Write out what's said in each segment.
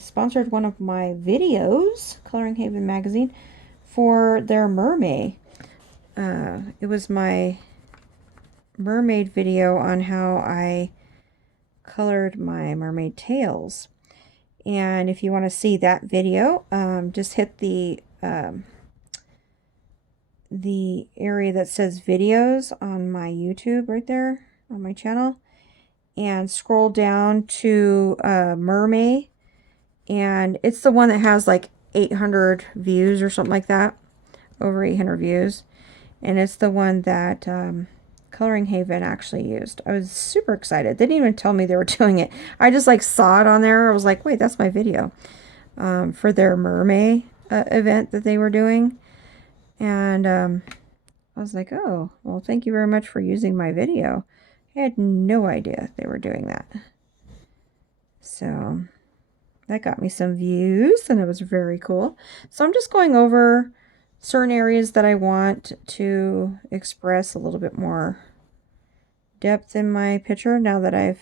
sponsored one of my videos, Coloring Haven magazine, for their mermaid. It was my mermaid video on how I colored my mermaid tails. And if you want to see that video, just hit the area that says videos on my YouTube right there on my channel, and scroll down to mermaid, and it's the one that has like 800 views or something like that, over 800 views, and it's the one that Coloring Haven actually used. I was super excited. They didn't even tell me they were doing it. I just like saw it on there. I was like, wait, that's my video, for their mermaid event that they were doing. And I was like, oh, well, thank you very much for using my video. I had no idea they were doing that. So that got me some views, and it was very cool. So I'm just going over certain areas that I want to express a little bit more depth in my picture now that I've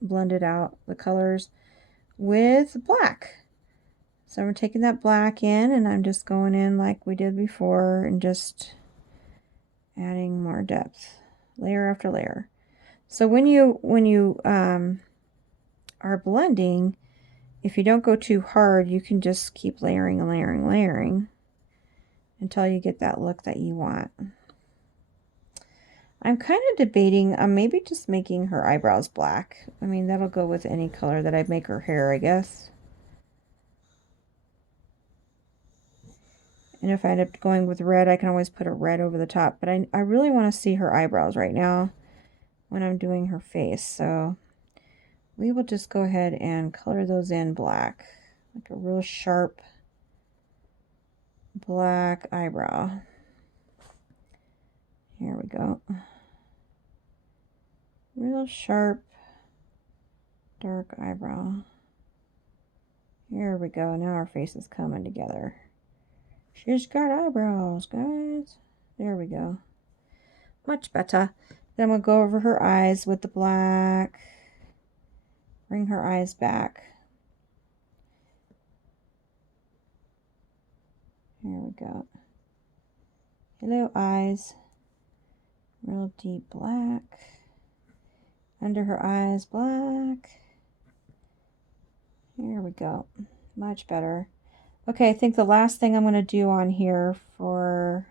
blended out the colors with black. So I'm taking that black in, and I'm just going in like we did before and just adding more depth, layer after layer. So when you are blending, if you don't go too hard, you can just keep layering and layering and layering until you get that look that you want. I'm kind of debating maybe just making her eyebrows black. I mean, that'll go with any color that I make her hair, I guess. And if I end up going with red, I can always put a red over the top. But I really want to see her eyebrows right now when I'm doing her face. So we will just go ahead and color those in black, like a real sharp black eyebrow. Here we go. Real sharp, dark eyebrow. Here we go. Now our face is coming together. She's got eyebrows, guys. There we go. Much better. Then we'll go over her eyes with the black. Bring her eyes back. Here we go. Hello, eyes. Real deep black. Under her eyes, black. Here we go. Much better. Okay, I think the last thing I'm going to do on here for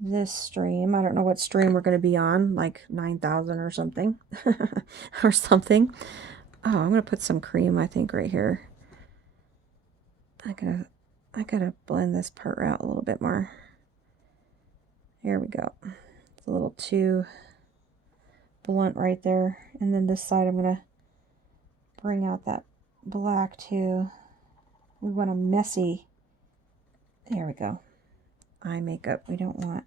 this stream, I don't know what stream we're going to be on, like 9,000 or something. Or something. Oh, I'm going to put some cream, I think, right here. I gotta blend this part out a little bit more. Here we go. It's a little too blunt right there. And then this side, I'm going to bring out that black too. We want a messy, there we go, eye makeup. We don't want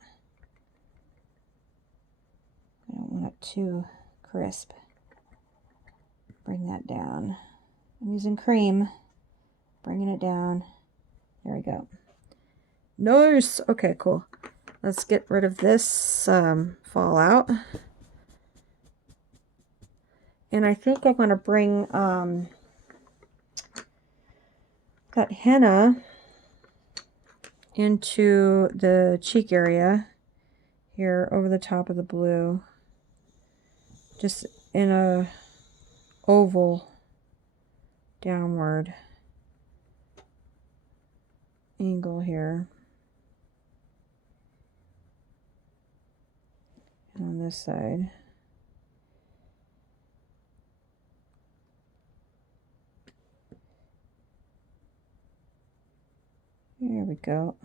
it too crisp. Bring that down. I'm using cream, bringing it down. There we go. Nice. Okay, cool. Let's get rid of this fallout. And I think I'm going to bring that henna into the cheek area here over the top of the blue, just in a oval downward angle here. And on this side. There we go.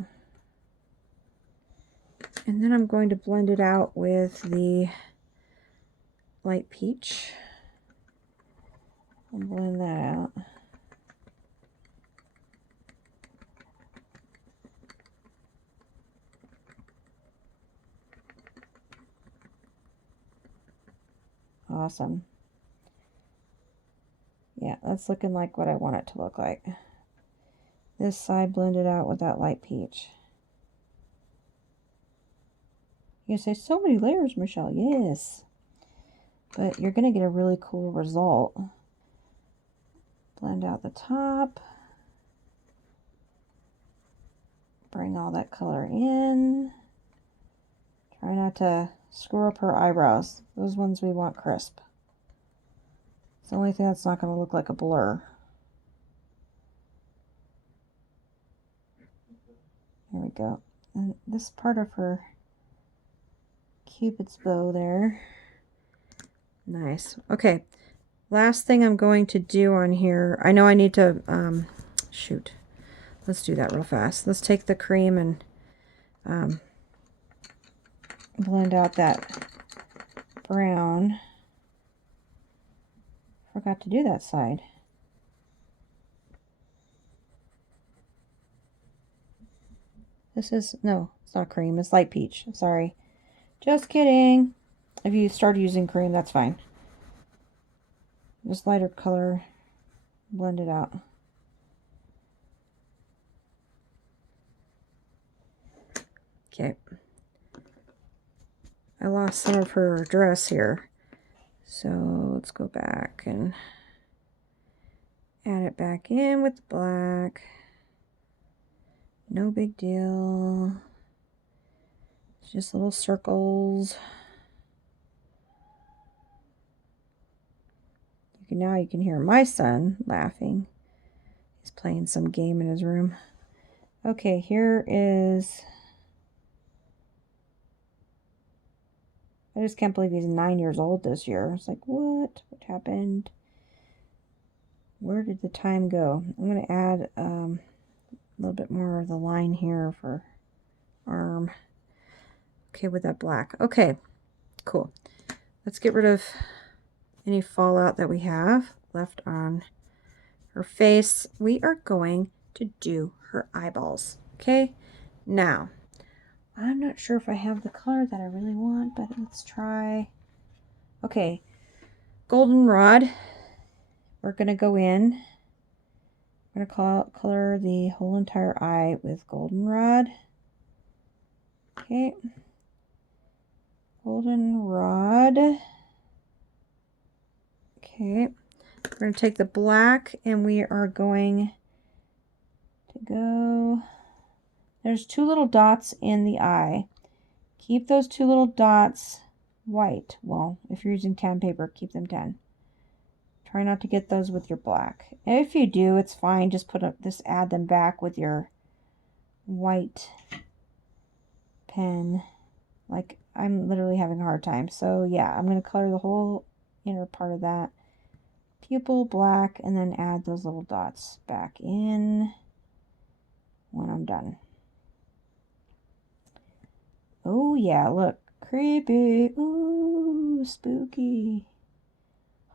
And then I'm going to blend it out with the light peach. I'll blend that out. Awesome. Yeah, that's looking like what I want it to look like. This side blended out with that light peach. You say so many layers, Michelle. Yes. but you're going to get a really cool result. Blend out the top. Bring all that color in. Try not to screw up her eyebrows. Those ones we want crisp. It's the only thing that's not going to look like a blur. There we go. And this part of her Cupid's bow there. Nice. Okay. Last thing I'm going to do on here, I know I need to, shoot. Let's do that real fast. Let's take the cream and blend out that brown. Forgot to do that side. This is, no, it's not cream. It's light peach. Sorry. Just kidding. If you start using cream, that's fine. Just lighter color. Blend it out. Okay. I lost some of her dress here. So let's go back and add it back in with the black. No big deal. It's just little circles. Now you can hear my son laughing. He's playing some game in his room. Okay, here is... I just can't believe he's 9 years old this year. It's like, what? What happened? Where did the time go? I'm going to add a little bit more of the line here for arm. Okay, with that black. Okay, cool. Let's get rid of any fallout that we have left on her face. We are going to do her eyeballs. Okay, now I'm not sure if I have the color that I really want, but let's try. Okay, goldenrod. We're gonna go in. We're gonna color the whole entire eye with goldenrod. Okay, goldenrod. Okay, we're going to take the black and we are going to go, there's 2 little dots in the eye. Keep those 2 little dots white. Well, if you're using tan paper, keep them tan. Try not to get those with your black. And if you do, it's fine. Just add them back with your white pen. Like, I'm literally having a hard time. So yeah, I'm going to color the whole inner part of that. Pupil black, and then add those little dots back in when I'm done. Oh yeah, look, creepy. Ooh, spooky.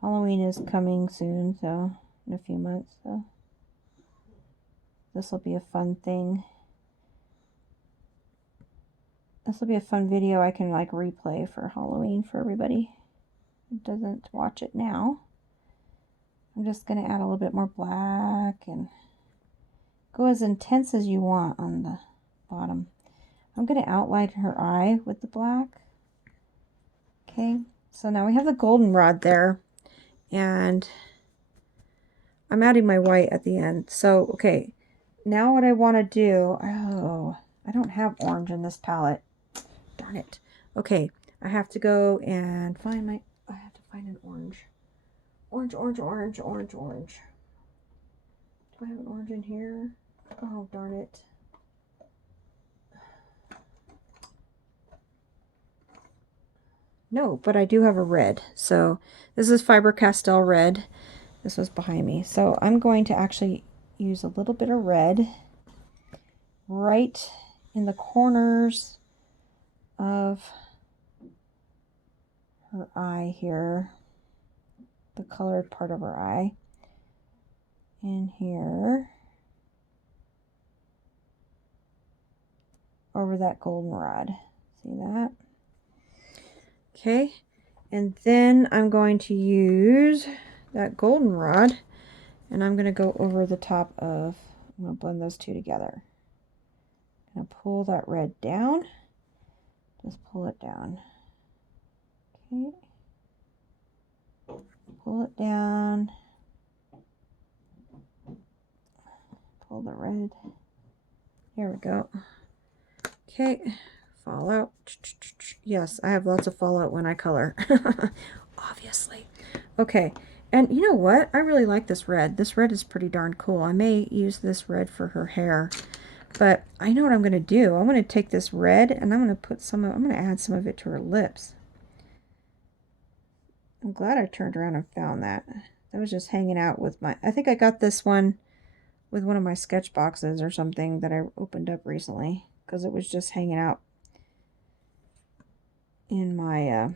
Halloween is coming soon, so in a few months, so this will be a fun thing. This will be a fun video I can like replay for Halloween for everybody who doesn't watch it now. I'm just going to add a little bit more black and go as intense as you want on the bottom. I'm going to outline her eye with the black. Okay, so now we have the goldenrod there, and I'm adding my white at the end. So, okay, now what I want to do, oh, I don't have orange in this palette. Darn it. Okay, I have to go and find I have to find an orange. Orange, orange, orange, orange, orange. Do I have an orange in here? Oh, darn it. No, but I do have a red. So this is Faber-Castell red. This was behind me. So I'm going to actually use a little bit of red right in the corners of her eye here. The colored part of her eye. In here. Over that goldenrod. See that? Okay. And then I'm going to use that goldenrod and I'm going to go over the top of, I'm going to blend those two together. I'm going to pull that red down. Just pull it down. Okay. pull it down. Pull the red. Here we go. Okay, fallout. Yes, I have lots of fallout when I color. Obviously. Okay, and you know what? I really like this red. This red is pretty darn cool. I may use this red for her hair. But I know what I'm going to do. I'm going to take this red and I'm going to put I'm going to add some of it to her lips. I'm glad I turned around and found that. That was just hanging out with I think I got this one with one of my sketch boxes or something that I opened up recently, because it was just hanging out in my,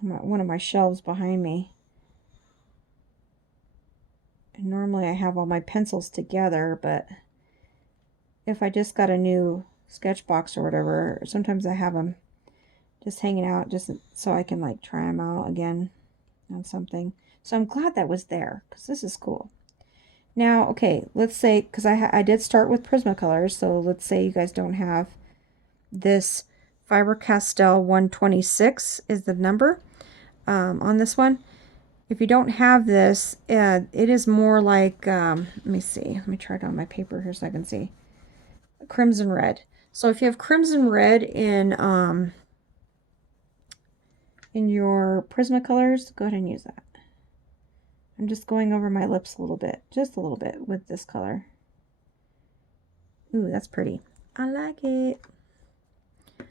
one of my shelves behind me. And normally I have all my pencils together, but if I just got a new sketch box or whatever, sometimes I have them just hanging out just so I can like try them out again on something. So I'm glad that was there, because this is cool. Now, okay, let's say, because I did start with Prismacolors, so let's say you guys don't have this Faber-Castell 126 is the number on this one. If you don't have this, it is more like, let me see, let me try it on my paper here so I can see. Crimson red. So if you have crimson red in your Prismacolors, go ahead and use that. I'm just going over my lips a little bit, just a little bit with this color. Ooh, that's pretty. I like it. All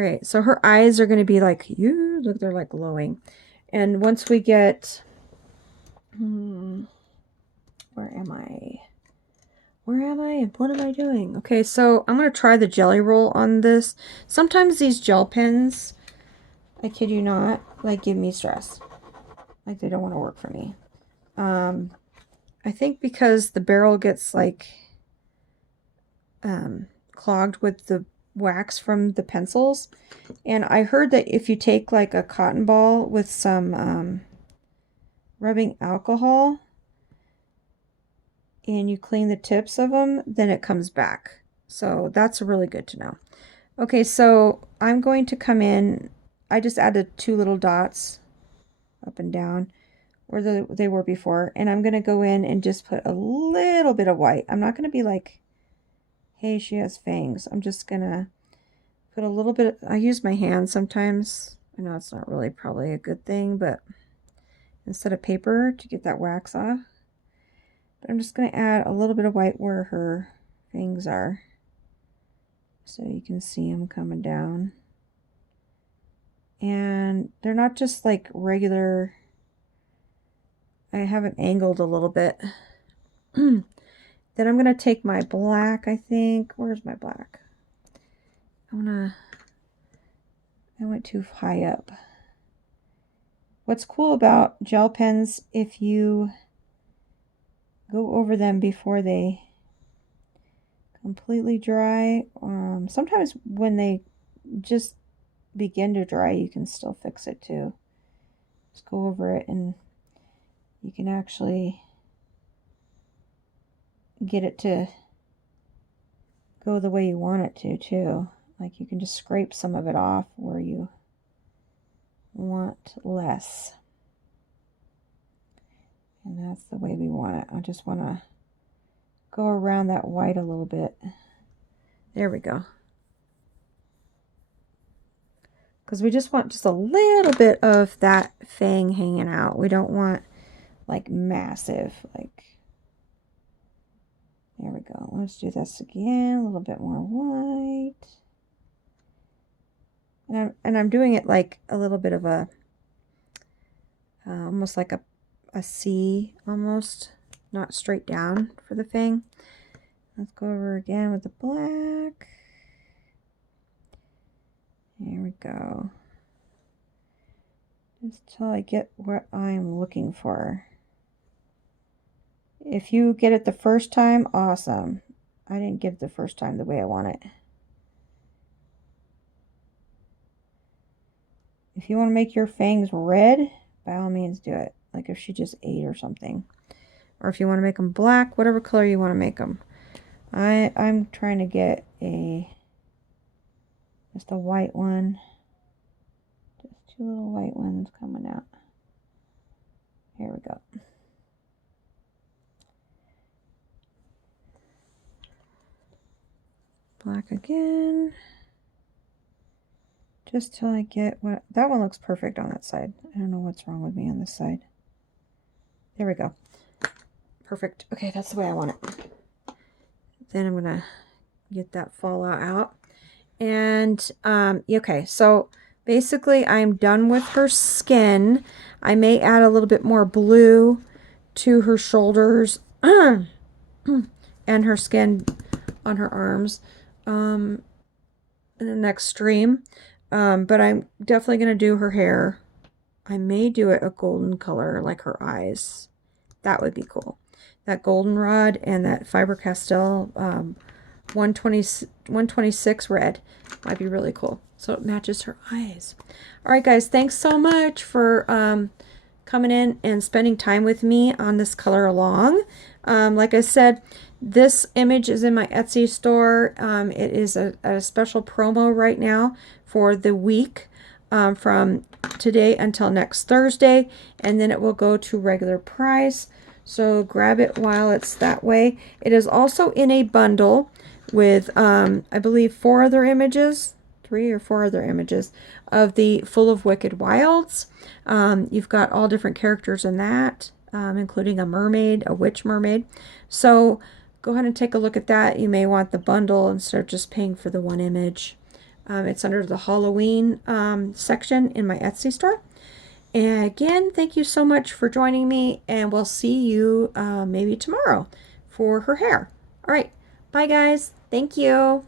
right, so her eyes are going to be like, look, they're like glowing. And once we get, where am I? Where am I? And what am I doing? Okay, so I'm going to try the jelly roll on this. Sometimes these gel pens, I kid you not, like give me stress. Like they don't want to work for me. I think because the barrel gets like clogged with the wax from the pencils. And I heard that if you take like a cotton ball with some rubbing alcohol and you clean the tips of them, then it comes back. So that's really good to know. Okay, so I'm going to come in. I just added 2 little dots up and down where they were before. And I'm going to go in and just put a little bit of white. I'm not going to be like, hey, she has fangs. I'm just going to put a little bit. I use my hand sometimes. I know it's not really probably a good thing, but instead of paper to get that wax off. But I'm just going to add a little bit of white where her fangs are. So you can see them coming down. And they're not just like regular. I have it angled a little bit. Then I'm going to take my black, I think. Where's my black? I went too high up. What's cool about gel pens, if you go over them before they completely dry, sometimes when they just begin to dry, you can still fix it too. Just go over it and you can actually get it to go the way you want it to too. Like you can just scrape some of it off where you want less. And that's the way we want it. I just want to go around that white a little bit. There we go. Because we just want just a little bit of that fang hanging out. We don't want like massive, like, there we go. Let's do this again, a little bit more white. And I'm doing it like a little bit of a, almost like a C, almost, not straight down for the fang. Let's go over again with the black. There we go. Just till I get what I'm looking for. If you get it the first time, awesome. I didn't get it the first time the way I want it. If you want to make your fangs red, by all means do it. Like if she just ate or something. Or if you want to make them black, whatever color you want to make them. I'm trying to get just a white one. Just 2 little white ones coming out. black again. Just till I get what... That one looks perfect on that side. I don't know what's wrong with me on this side. There we go. Perfect. Okay, that's the way I want it. Then I'm going to get that fallout out. And, okay, so basically I'm done with her skin. I may add a little bit more blue to her shoulders and her skin on her arms in the next stream. But I'm definitely going to do her hair. I may do it a golden color like her eyes. That would be cool. That goldenrod and that Faber-Castell 126 red might be really cool. So it matches her eyes. All right, guys, thanks so much for coming in and spending time with me on this color along. Like I said, this image is in my Etsy store. It is a special promo right now for the week from today until next Thursday, and then it will go to regular price. So grab it while it's that way. It is also in a bundle with, I believe, 4 other images, 3 or 4 other images of the Full of Wicked Wilds. You've got all different characters in that, including a mermaid, a witch mermaid. So go ahead and take a look at that. You may want the bundle instead of just paying for the one image. It's under the Halloween section in my Etsy store. And again, thank you so much for joining me, and we'll see you maybe tomorrow for her hair. All right. Bye, guys. Thank you.